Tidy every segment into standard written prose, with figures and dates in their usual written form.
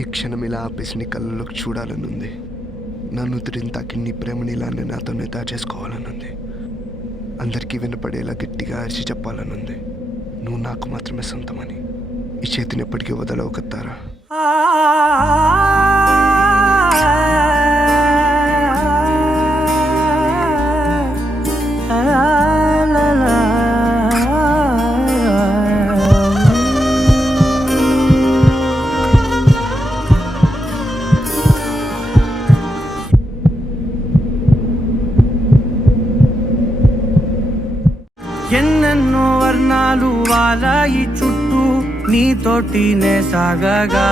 ఈ క్షణం ఇలా ఆపేసి నీ కళ్ళలోకి చూడాలనుంది. నన్ను తిరిగి తాకి నీ ప్రేమని ఇలానే నాతోనే దాచేసుకోవాలనుంది. అందరికీ వినపడేలా గట్టిగా అరిచి చెప్పాలనుంది, నువ్వు నాకు మాత్రమే సొంతమని. ఈ చేతిని ఎప్పటికీ వదలవు కత్తారా. ఎన్నెన్నో వర్ణాలు వాలాయి చుట్టూ నీతోటినే సాగగా,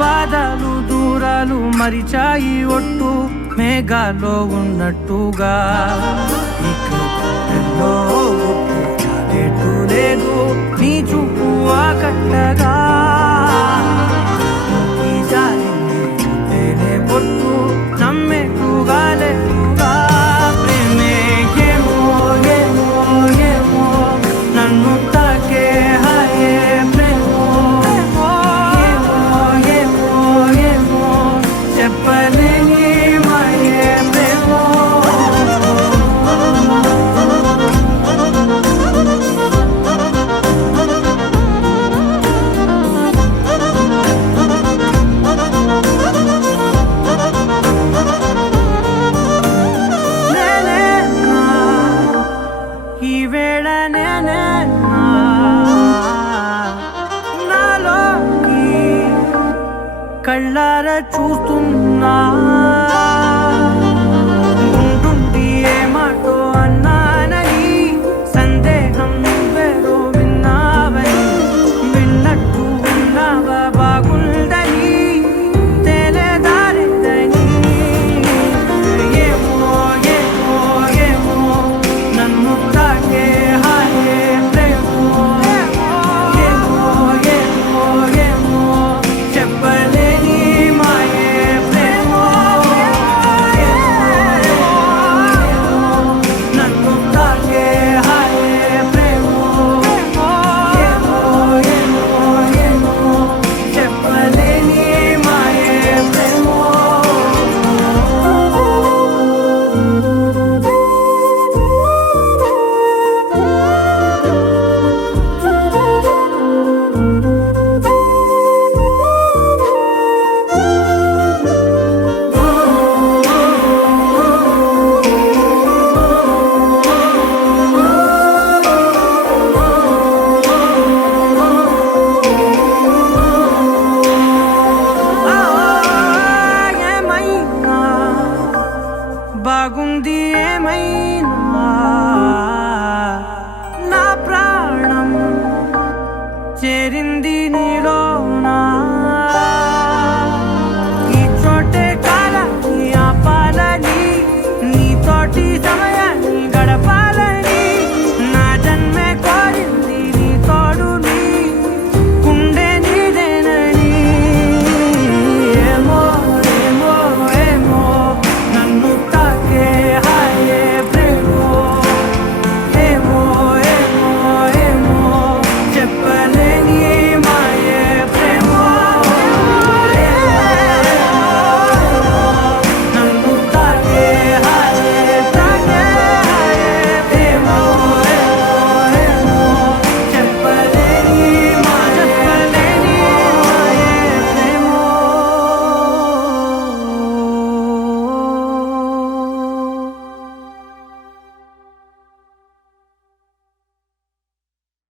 పాదాలు దూరాలు మరిచాయి ఒట్టు మేఘాల్లో ఉన్నట్టుగా. ఎన్నో ఒట్టు లేదు నీ చూపు ఆకట్టగా, ఈ జాలిని చూస్తేనే పొట్టు నమ్మేట్టుగా లేదుగా. ప్రేమే ఏమో ఏమో ఏమో నన్ను తాకే హాయే ప్రేమో, ఏమో ఏమో ఏమో చెప్పలేని మాయే ప్రేమో. ఈ వేళ నేనే నాలోకి కళ్ళారా చూస్తున్నా, ఉంటుండి ఏ మాటో అన్నానని సందేహం నువ్వేదో విన్నావని, విన్నట్టు ఉన్నావా బాగుందని తెలియదారిద్దని. ఏమో ఏమో ఏమో నన్ను తాకే హాయే ప్రేమో, ఏమో ఏమో ఏమో చెప్పలేని మాయే ప్రేమో. నన్ను తాకే హాయే ప్రేమో, ఏమో ఏమో ఏమో చెప్పలేని మాయే ప్రేమో. ఏమైనా బాగుంది ఏమైనా